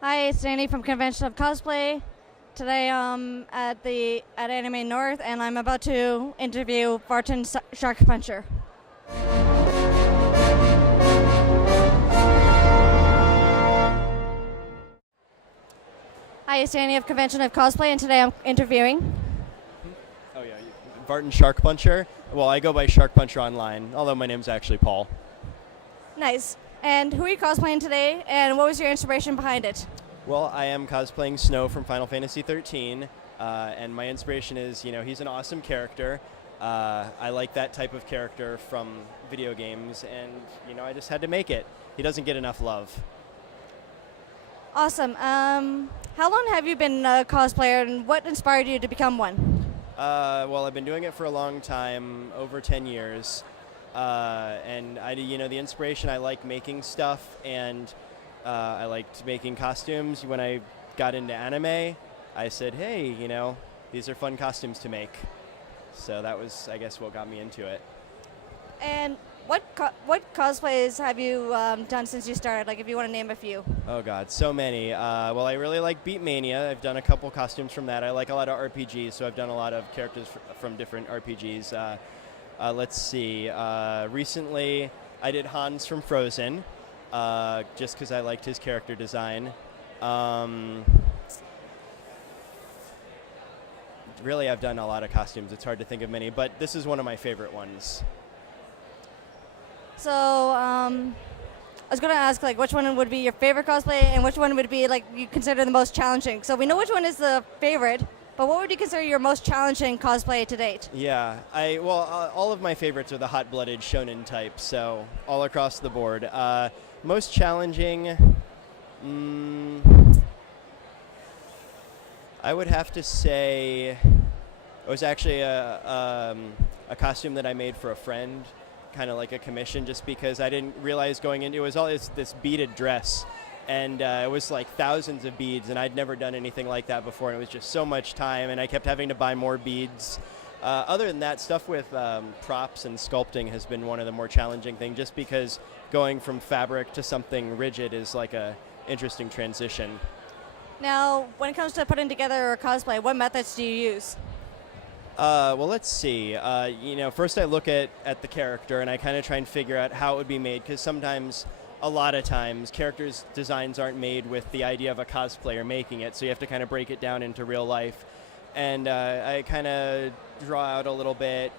Hi, it's Danny from Convention of Cosplay. Today I'm at Anime North, and I'm about to interview Vartan Sharkpuncher. Hi, it's Danny of Convention of Cosplay, and today I'm interviewing. Oh yeah, Vartan Sharkpuncher. Well, I go by Sharkpuncher online, although my name's actually Paul. Nice. And who are you cosplaying today, and what was your inspiration behind it? Well, I am cosplaying Snow from Final Fantasy 13, and my inspiration is, he's an awesome character. I like that type of character from video games, and, I just had to make it. He doesn't get enough love. Awesome. How long have you been a cosplayer, and what inspired you to become one? Well, I've been doing it for a long time, over 10 years. And the inspiration, I like making stuff, and I liked making costumes. When I got into anime, I said, hey, these are fun costumes to make. So that was, I guess, what got me into it. And what cosplays have you done since you started? Like, if you want to name a few. Oh, God, so many. Well, I really like Beatmania. I've done a couple costumes from that. I like a lot of RPGs, so I've done a lot of characters from different RPGs. Let's see. Recently, I did Hans from Frozen, just because I liked his character design. Really, I've done a lot of costumes. It's hard to think of many, but this is one of my favorite ones. So, I was going to ask, like, which one would be your favorite cosplay, and which one would be, like, you consider the most challenging. So we know which one is the favorite, but what would you consider your most challenging cosplay to date? Yeah, all of my favorites are the hot-blooded shonen type, so all across the board. Most challenging, I would have to say it was actually a costume that I made for a friend, kind of like a commission, just because I didn't realize going into it was all this beaded dress. And it was like thousands of beads, and I'd never done anything like that before, and it was just so much time, and I kept having to buy more beads. Other than that, stuff with props and sculpting has been one of the more challenging things, just because going from fabric to something rigid is like a interesting transition. Now, when it comes to putting together a cosplay, what methods do you use? Well, let's see. First I look at the character, and I kind of try and figure out how it would be made, because a lot of times, characters' designs aren't made with the idea of a cosplayer making it, so you have to kind of break it down into real life. And I kind of draw out a little bit,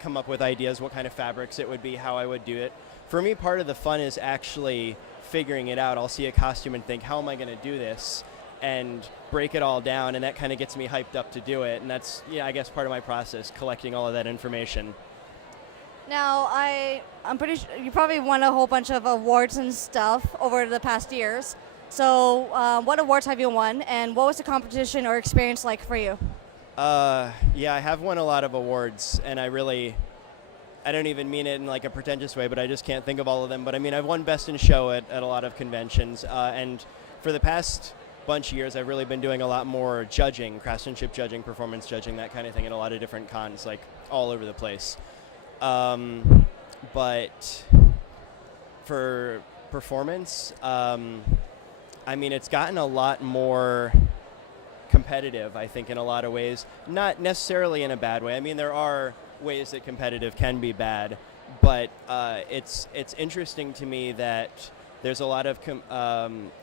come up with ideas what kind of fabrics it would be, how I would do it. For me, part of the fun is actually figuring it out. I'll see a costume and think, how am I going to do this? And break it all down, and that kind of gets me hyped up to do it. And that's, I guess, part of my process, collecting all of that information. Now, I'm pretty sure you probably won a whole bunch of awards and stuff over the past years. So, what awards have you won, and what was the competition or experience like for you? I have won a lot of awards, and I don't even mean it in like a pretentious way, but I just can't think of all of them. But I mean, I've won Best in Show at a lot of conventions, and for the past bunch of years, I've really been doing a lot more judging, craftsmanship judging, performance judging, that kind of thing, in a lot of different cons, like all over the place. But for performance, it's gotten a lot more competitive, I think, in a lot of ways. Not necessarily in a bad way. I mean, there are ways that competitive can be bad, but it's interesting to me that there's a lot of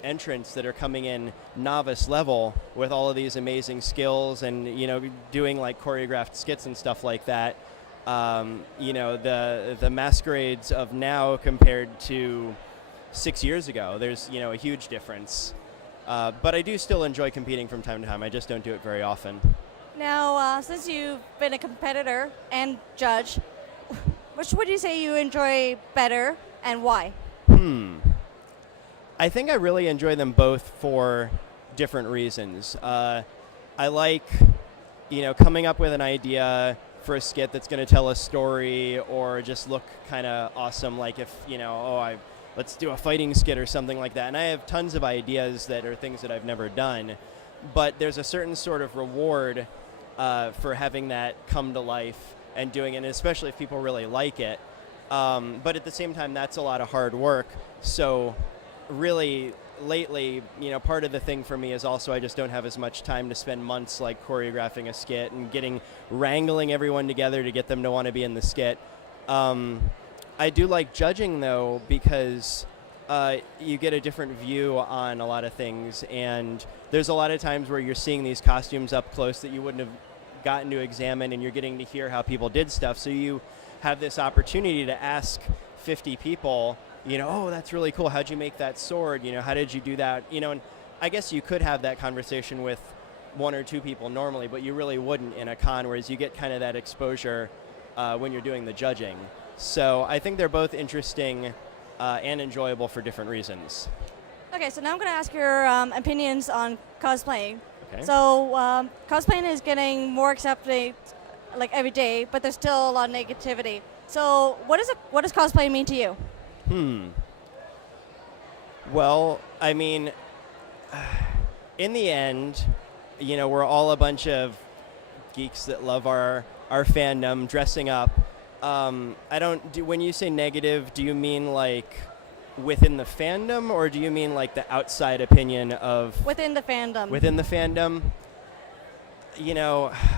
entrants that are coming in novice level with all of these amazing skills and, doing like choreographed skits and stuff like that. The masquerades of now compared to 6 years ago, there's, a huge difference. But I do still enjoy competing from time to time. I just don't do it very often. Now, since you've been a competitor and judge, which would you say you enjoy better, and why? I think I really enjoy them both for different reasons. I like, coming up with an idea for a skit that's going to tell a story or just look kind of awesome, like if, let's do a fighting skit or something like that. And I have tons of ideas that are things that I've never done, but there's a certain sort of reward for having that come to life and doing it, and especially if people really like it. But at the same time, that's a lot of hard work. So really, lately, part of the thing for me is also I just don't have as much time to spend months like choreographing a skit and wrangling everyone together to get them to want to be in the skit. I do like judging though, because you get a different view on a lot of things, and there's a lot of times where you're seeing these costumes up close that you wouldn't have gotten to examine, and you're getting to hear how people did stuff. So you have this opportunity to ask 50 people, oh, that's really cool. How'd you make that sword? How did you do that? And I guess you could have that conversation with one or two people normally, but you really wouldn't in a con, whereas you get kind of that exposure when you're doing the judging. So I think they're both interesting and enjoyable for different reasons. Okay, so now I'm going to ask your opinions on cosplaying. Okay. So cosplaying is getting more accepted like every day, but there's still a lot of negativity. So what does cosplay mean to you? Well, I mean, in the end, we're all a bunch of geeks that love our fandom, dressing up. When you say negative, do you mean like within the fandom, or do you mean like the outside opinion of... Within the fandom. Within the fandom?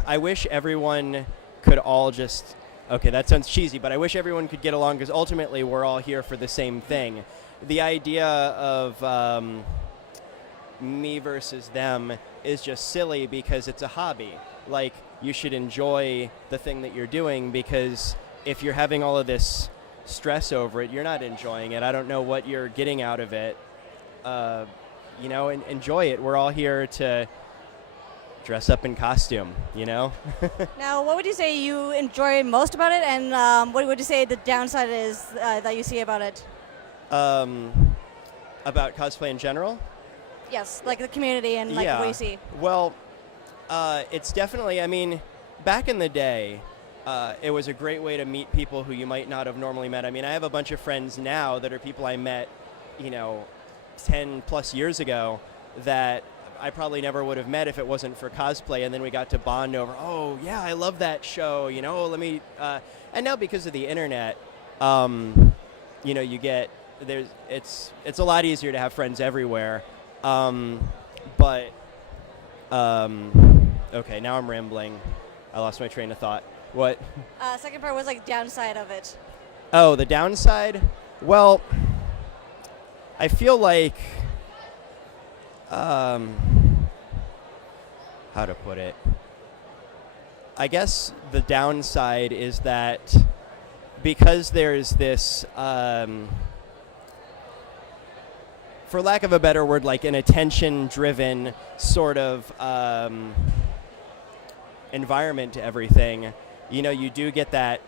I wish everyone could all just... Okay, that sounds cheesy, but I wish everyone could get along, because ultimately we're all here for the same thing. The idea of me versus them is just silly, because it's a hobby. Like, you should enjoy the thing that you're doing, because if you're having all of this stress over it, you're not enjoying it. I don't know what you're getting out of it. And enjoy it. We're all here to dress up in costume, Now, what would you say you enjoy most about it, and what would you say the downside is that you see about it? About cosplay in general? Yes, like the community and like what you see. Well, it's definitely, back in the day, it was a great way to meet people who you might not have normally met. I have a bunch of friends now that are people I met, 10 plus years ago that I probably never would have met if it wasn't for cosplay. And then we got to bond over, oh, yeah, I love that show, and now because of the internet, you get, it's a lot easier to have friends everywhere. Okay, now I'm rambling. I lost my train of thought. What? Second part was like downside of it. Oh, the downside? Well, I feel like, how to put it? I guess the downside is that because there's this, for lack of a better word, like an attention-driven sort of environment to everything, you do get that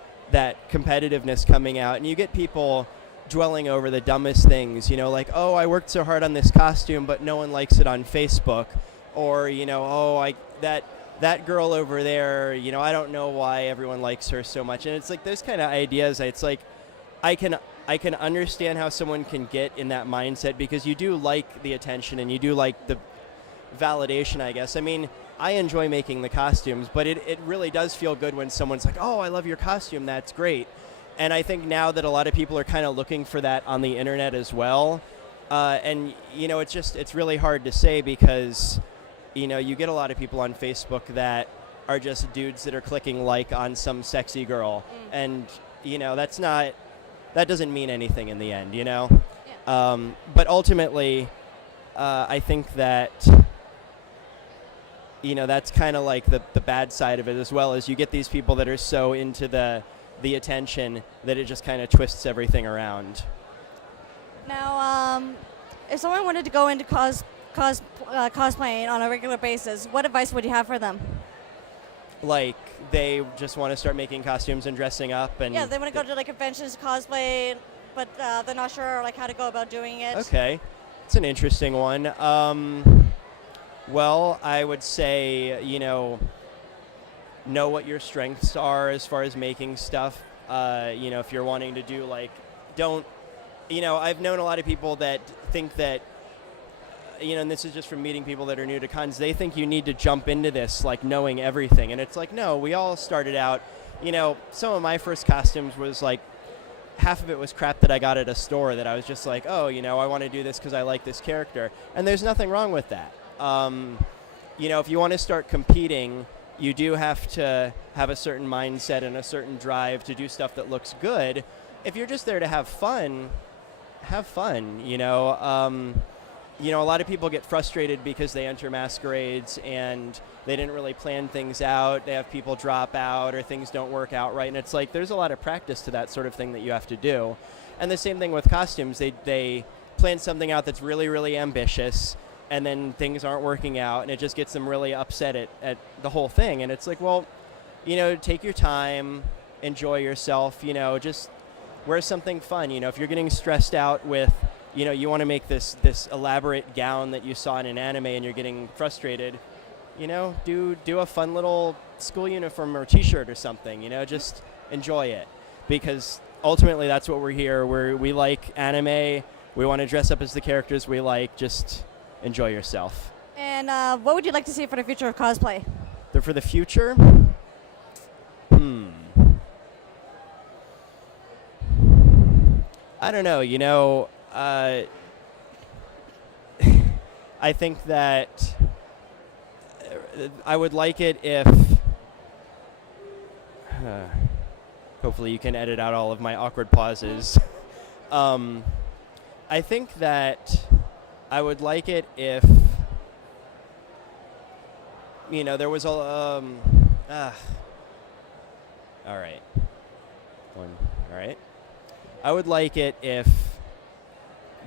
competitiveness coming out, and you get people dwelling over the dumbest things, like, oh, I worked so hard on this costume, but no one likes it on Facebook, or, oh, that girl over there, I don't know why everyone likes her so much. And it's like those kind of ideas, it's like, I can understand how someone can get in that mindset, because you do like the attention and you do like the validation, I guess. I enjoy making the costumes, but it really does feel good when someone's like, oh, I love your costume, that's great. And I think now that a lot of people are kind of looking for that on the internet as well, and it's really hard to say, because you get a lot of people on Facebook that are just dudes that are clicking like on some sexy girl, and that doesn't mean anything in the end, Yeah. But ultimately, I think that that's kind of like the bad side of it, as well, as you get these people that are so into the attention that it just kind of twists everything around. Now, if someone wanted to go into cosplaying on a regular basis, what advice would you have for them? Like, they just want to start making costumes and dressing up, and... Yeah, they want to go to like conventions, cosplay, but they're not sure like how to go about doing it. Okay. It's an interesting one. Well, I would say, know what your strengths are as far as making stuff. If you're wanting to do I've known a lot of people that think that, and this is just from meeting people that are new to cons, they think you need to jump into this like knowing everything. And it's like, no, we all started out, some of my first costumes was like, half of it was crap that I got at a store that I was just like, oh, I want to do this because I like this character. And there's nothing wrong with that. If you want to start competing, you do have to have a certain mindset and a certain drive to do stuff that looks good. If you're just there to have fun, have fun. A lot of people get frustrated because they enter masquerades and they didn't really plan things out. They have people drop out or things don't work out right. And it's like there's a lot of practice to that sort of thing that you have to do. And the same thing with costumes. They plan something out that's really, really ambitious, and then things aren't working out, and it just gets them really upset at the whole thing. And it's like, well, take your time, enjoy yourself, just wear something fun. If you're getting stressed out with, you want to make this elaborate gown that you saw in an anime and you're getting frustrated, do a fun little school uniform or t-shirt or something, just enjoy it. Because ultimately that's what we're here. We like anime. We want to dress up as the characters we like. Just enjoy yourself. And what would you like to see for the future of cosplay? For the future? I don't know. I think that I would like it if hopefully you can edit out all of my awkward pauses. I think that I would like it if there was a all right. All right. I would like it if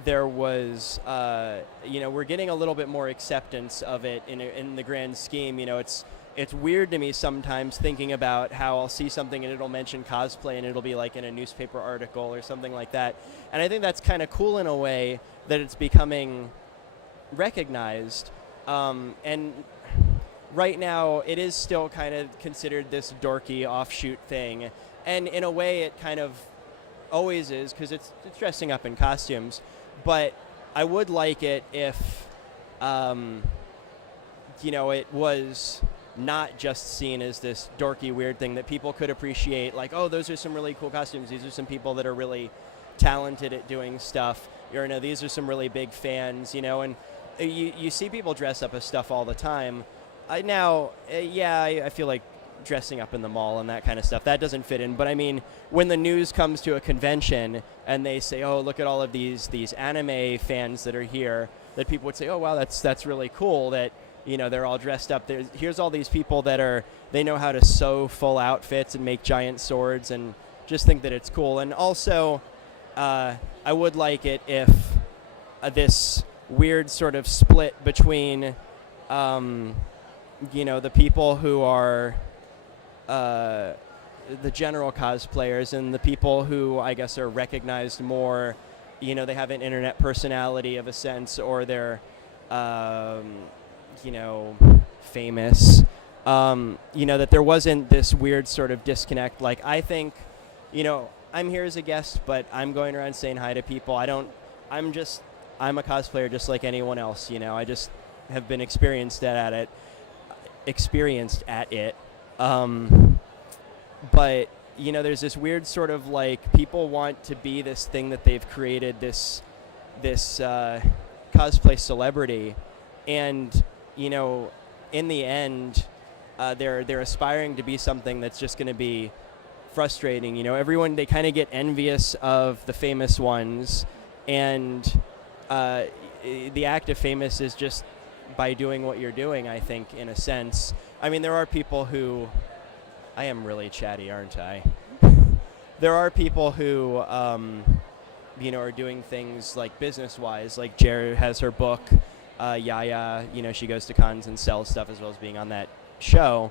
there was, we're getting a little bit more acceptance of it in the grand scheme. It's weird to me sometimes thinking about how I'll see something and it'll mention cosplay and it'll be like in a newspaper article or something like that. And I think that's kind of cool in a way that it's becoming recognized. And right now it is still kind of considered this dorky offshoot thing. And in a way it kind of always is because it's dressing up in costumes. But I would like it if, it was not just seen as this dorky, weird thing that people could appreciate. Like, oh, those are some really cool costumes. These are some people that are really talented at doing stuff. These are some really big fans, and you see people dress up as stuff all the time. I feel like dressing up in the mall and that kind of stuff, that doesn't fit in. But I mean, when the news comes to a convention and they say, oh, look at all of these anime fans that are here, that people would say, oh, wow, that's really cool that, they're all dressed up. Here's all these people that they know how to sew full outfits and make giant swords, and just think that it's cool. And also, I would like it if this weird sort of split between, the people who are the general cosplayers and the people who I guess are recognized more, they have an internet personality of a sense, or they're, famous, that there wasn't this weird sort of disconnect. Like, I think, I'm here as a guest, but I'm going around saying hi to people. I'm a cosplayer just like anyone else, I just have been experienced at it. But there's this weird sort of like people want to be this thing that they've created, this cosplay celebrity, and in the end, they're aspiring to be something that's just going to be frustrating. Everyone, they kind of get envious of the famous ones, and the act of famous is just by doing what you're doing, I think, in a sense. I mean, there are people who... I am really chatty, aren't I? There are people who, are doing things like business-wise. Like Jer has her book, Yaya, she goes to cons and sells stuff as well as being on that show.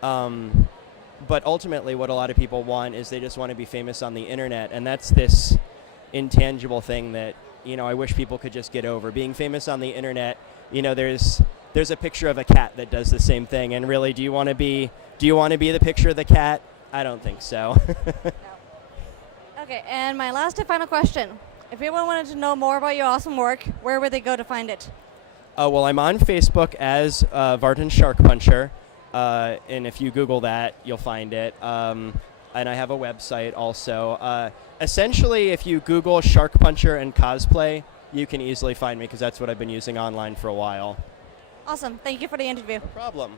But ultimately what a lot of people want is they just want to be famous on the internet. And that's this intangible thing that, I wish people could just get over. Being famous on the internet, there's a picture of a cat that does the same thing. And really, do you want to be the picture of the cat? I don't think so. No. Okay, and my last and final question. If anyone wanted to know more about your awesome work, where would they go to find it? Well, I'm on Facebook as Vartan Sharkpuncher, and if you Google that, you'll find it. I and I have a website also. Essentially, if you Google Sharkpuncher and cosplay, you can easily find me because that's what I've been using online for a while. Awesome. Thank you for the interview. No problem.